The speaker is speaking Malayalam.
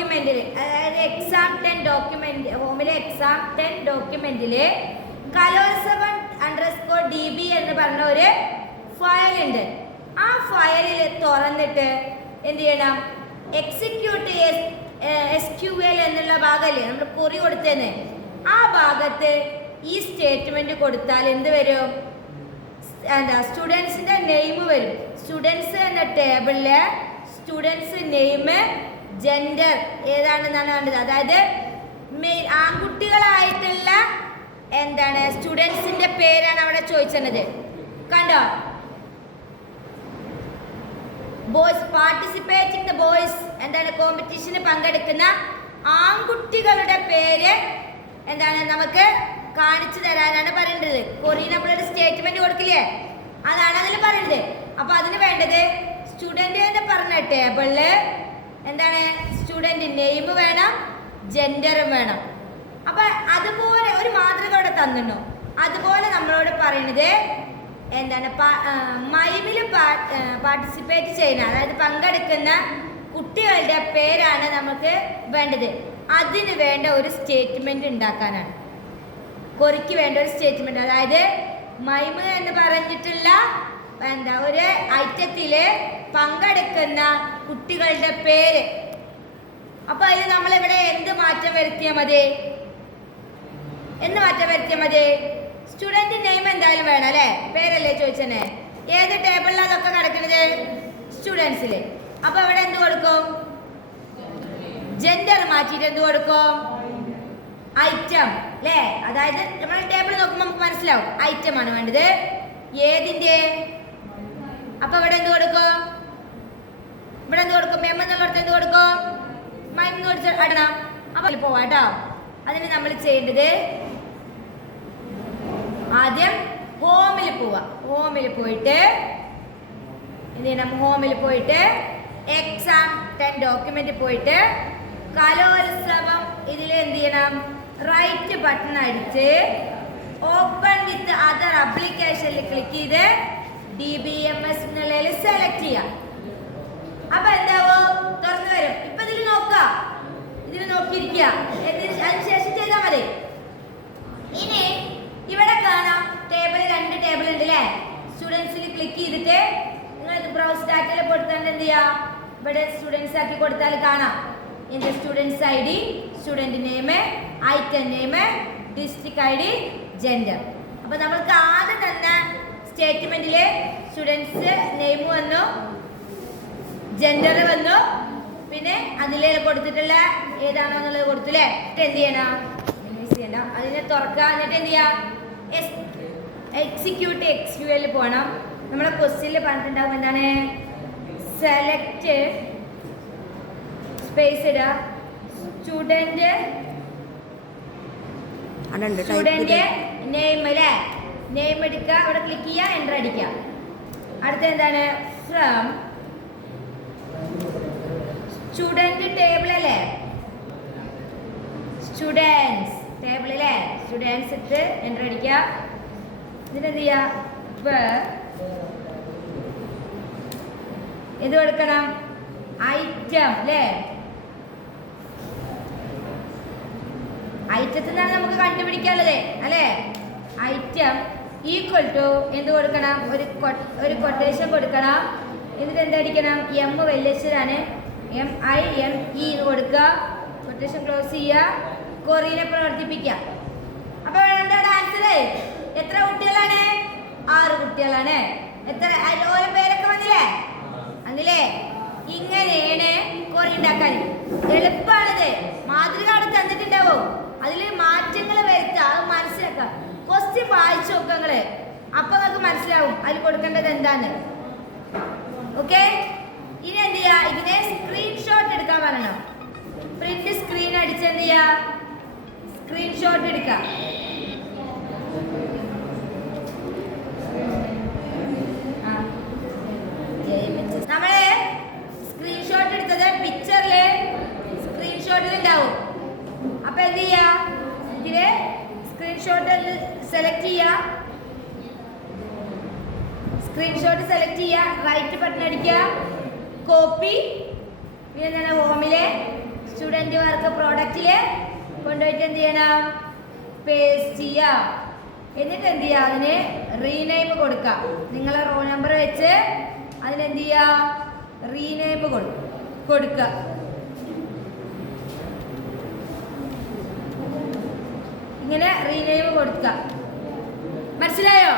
ഡോക്യുമെന്റിൽ, അതായത് എക്സാം 10 ഡോക്യുമെന്റ്, ഹോമിലെ എക്സാം 10 ഡോക്യുമെന്റിൽ കലോത്സവം _DB എന്ന് പറഞ്ഞ ഒരു ഫയൽ ഉണ്ട്. ആ ഫയലിൽ തുറന്നിട്ട് എന്ത് ചെയ്യണം, എക്സിക്യൂട്ട് SQL എന്നുള്ള ഭാഗമല്ലേ നമ്മൾ കുറി കൊടുത്തതെന്ന്, ആ ഭാഗത്ത് ഈ സ്റ്റേറ്റ്മെന്റ് കൊടുത്താൽ എന്ത് വരും, എന്താ സ്റ്റുഡൻസിന്റെ നെയിം വരും. സ്റ്റുഡൻസ് എന്ന ടേബിളില് സ്റ്റുഡൻസ് നെയിം, ജെൻഡർ ഏതാണെന്നാണ് കണ്ടത്. അതായത് ആൺകുട്ടികളായിട്ടുള്ള എന്താണ് സ്റ്റുഡൻസിന്റെ പേരാണ് അവിടെ ചോദിച്ചത്. കണ്ടോ, ബോയ്സ് പാർട്ടിസിപ്പേറ്റിംഗ് ദ ബോയ്സ് എന്താണ് കോമ്പറ്റീഷന് പങ്കെടുക്കുന്ന ആൺകുട്ടികളുടെ പേര് എന്താണ് നമുക്ക് കാണിച്ചു തരാനാണ് പറയേണ്ടത്. കൊറിയൻ നമ്മളൊരു സ്റ്റേറ്റ്മെന്റ് കൊടുക്കില്ലേ, അതാണ് അതിൽ പറയുന്നത്. അപ്പൊ അതിന് വേണ്ടത് സ്റ്റുഡന്റ് എന്ന് പറഞ്ഞ ടേബിളില് എന്താണ് സ്റ്റുഡന്റ് നെയിം വേണം, ജെൻഡറും വേണം. അപ്പൊ അതുപോലെ ഒരു മാതൃക അവിടെ തന്നിട്ടുണ്ടോ, അതുപോലെ നമ്മളോട് പറയുന്നത് എന്താണ് മൈമിൽ പാർട്ടിസിപ്പേറ്റ് ചെയ്യുന്ന, അതായത് പങ്കെടുക്കുന്ന കുട്ടികളുടെ പേരാണ് നമുക്ക് വേണ്ടത്. അതിന് വേണ്ട ഒരു സ്റ്റേറ്റ്മെന്റ് ഉണ്ടാക്കാനാണ്, കൊറിക്ക് വേണ്ട ഒരു സ്റ്റേറ്റ്മെന്റ്. അതായത് മൈമ് എന്ന് പറഞ്ഞിട്ടുള്ള എന്താ ഒരു ഐറ്റത്തില് പങ്കെടുക്കുന്ന കുട്ടികളുടെ പേര്. അപ്പൊ അതിൽ നമ്മളിവിടെ എന്ത് മാറ്റം വരുത്തിയാൽ മതി, സ്റ്റുഡന്റ് നെയിം എന്തായാലും വേണം അല്ലെ, പേരല്ലേ ചോദിച്ചേ. ഏത് ടേബിളിലാണ് അതൊക്കെ കിടക്കുന്നത്, സ്റ്റുഡൻസിൽ. അപ്പൊ ഇവിടെ എന്ത് കൊടുക്കും, ജെൻഡർ മാറ്റിയിട്ട് എന്ത് കൊടുക്കും, ഐറ്റം അല്ലേ. അതായത് നമ്മൾ ടേബിൾ നോക്കുമ്പോൾ നമുക്ക് മനസ്സിലാവും ഐറ്റം ആണ് വേണ്ടത്, ഏതിന്റെ. അപ്പൊ ഇവിടെ എന്ത് കൊടുക്കും, എം എന്നുള്ളടത്ത് എന്ത് കൊടുക്കും, മൈം എന്ന് ഇടണം. അപ്പൊ പോവാട്ടോ. അതിന് നമ്മൾ ചെയ്യേണ്ടത് ആദ്യം ഹോമിൽ പോവാ. ഹോമിൽ പോയിട്ട് എന്ത് ചെയ്യണം, ഹോമിൽ പോയിട്ട് എക്സാം 10 ഡോക്യുമെന്റ് പോയിട്ട് കലോത്സവം ഇതിൽ എന്ത് ചെയ്യണം, റൈറ്റ് ബട്ടൺ അടിച്ച് ഓപ്പൺ വിത്ത് അതർ ആപ്ലിക്കേഷനിൽ ക്ലിക്ക് ചെയ്ത് DBMS എന്നുള്ളതിൽ സെലക്ട് ചെയ്യാം. അപ്പൊ എന്താവോ, തുറന്നു വരും. ഇപ്പൊ ഇതിൽ നോക്കുക, ഇതിൽ നോക്കിയിരിക്കുക, അതിനുശേഷം ചെയ്താൽ മതി. ഇനി ഇവിടെ കാണാം ടേബിൾ, 2 ടേബിൾ ഉണ്ട് അല്ലേ. സ്റ്റുഡൻസിൽ ക്ലിക്ക് ചെയ്തിട്ട് നിങ്ങൾ ബ്രൗസ് ഡാറ്റയിൽ കൊടുത്താൽ എന്ത് ചെയ്യാം, ഇവിടെ സ്റ്റുഡൻസ് ആക്കി കൊടുത്താൽ കാണാം എന്റെ students ID, student name, item name, district ID, gender. അപ്പൊ നമ്മൾക്ക് ആദ്യം തന്നെ സ്റ്റേറ്റ്മെന്റില് സ്റ്റുഡൻസ് നെയിം വന്നു, ജെൻഡർ വന്നു, പിന്നെ അതിൽ കൊടുത്തിട്ടുള്ള ഏതാണോ എന്നുള്ളത് കൊടുത്തില്ലേ. എന്ത് ചെയ്യണം, അതിനെ തുറക്കുക. എന്നിട്ട് എന്ത് ചെയ്യാം, എക്സിക്യൂട്ട് SQL പോകണം. നമ്മുടെ ക്വസ്റ്റ്യനിൽ പറഞ്ഞിട്ടുണ്ടാവും എന്താണ്, സെലക്ട് സ്പേസ് ഇടുക, സ്റ്റുഡന്റ് നെയിം അല്ലേ, നെയിം എടുക്കുക, അവിടെ ക്ലിക്ക് ചെയ്യുക, എൻ്റർ അടിക്കുക. അടുത്ത എന്താണ്, ഫ്രം സ്റ്റുഡന്റ് ടേബിൾ അല്ലേ, സ്റ്റുഡൻസ് ടേബിൾ അല്ലേ, സ്റ്റുഡൻസ് ഇട്ട് എൻ്റർ അടിക്കുക. ഇതിനെന്ത് ചെയ്യുക, ഇത് കൊടുക്കണം, ഐറ്റം അല്ലേ. ഐറ്റത്തിൽ നിന്നാണ് നമുക്ക് കണ്ടുപിടിക്കാനുള്ളത് അല്ലേ. ഐറ്റം ഈക്വൽ ടു എന്ത് കൊടുക്കണം, ഒരു കൊട്ടേഷൻ കൊടുക്കണം. എന്നിട്ട് എന്തടിക്കണം, M വലിയതാണ്, MIME എന്ന് കൊടുക്കുക, കൊട്ടേഷൻ ക്ലോസ് ചെയ്യുക, കൊറിയനെ പ്രവർത്തിപ്പിക്കുക. അപ്പൊ എന്താണ് ആൻസർ, എത്ര കുട്ടികളാണ്, 6 കുട്ടികളാണ്. എത്ര ഓരോ പേരൊക്കെ വന്നില്ലേ. ഇങ്ങനെയാണ് കൊറി ഉണ്ടാക്കാൻ. എളുപ്പമാണിത്, മാതൃക അവിടെ തന്നിട്ടുണ്ടാവും, അതിൽ മാറ്റങ്ങൾ വരുത്തുക, അത് മനസ്സിലാക്കുക. ക്വസ്റ്റ്യൻ വായിച്ചു നോക്കുക നിങ്ങള്, അപ്പൊ നിങ്ങൾക്ക് മനസ്സിലാവും അതിൽ കൊടുക്കേണ്ടത് എന്താന്ന്. ഓക്കെ, ഇനി എന്ത് ചെയ്യാ, ഇതിനെ സ്ക്രീൻഷോട്ട് എടുക്കാൻ പറയണം. പ്രിന്റ് സ്ക്രീൻ അടിച്ച് എന്ത് ചെയ്യാ, സ്ക്രീൻഷോട്ട് എടുക്കാം. നമ്മള് സ്ക്രീൻഷോട്ട് എടുത്തത് പിക്ചറില് സ്ക്രീൻഷോട്ടിൽ ഉണ്ടാവും. അപ്പൊ എന്ത് ചെയ്യാ, ഇതില് സ്ക്രീൻഷോട്ട് സെലക്ട് ചെയ്യാ, സ്ക്രീൻഷോട്ട് സെലക്ട് ചെയ്യുക, റൈറ്റ് ബട്ടൺ അടിക്കുക, കോപ്പി, പിന്നെ എന്താണ് ഹോമിലെ സ്റ്റുഡൻറ് വർക്ക് പ്രോഡക്റ്റിൽ കൊണ്ടുപോയിട്ട് എന്ത് ചെയ്യണം? പേസ്റ്റ് ചെയ്യാം. എന്നിട്ട് എന്ത് ചെയ്യുക? അതിന് റീനെയിം കൊടുക്കാം. നിങ്ങളെ റോൾ നമ്പർ വെച്ച് അതിനെന്ത് ചെയ്യുക? റീനെയിം കൊടുക്കുക. ഇങ്ങനെ റീനെയിം കൊടുക്കുക. മനസ്സിലായോ?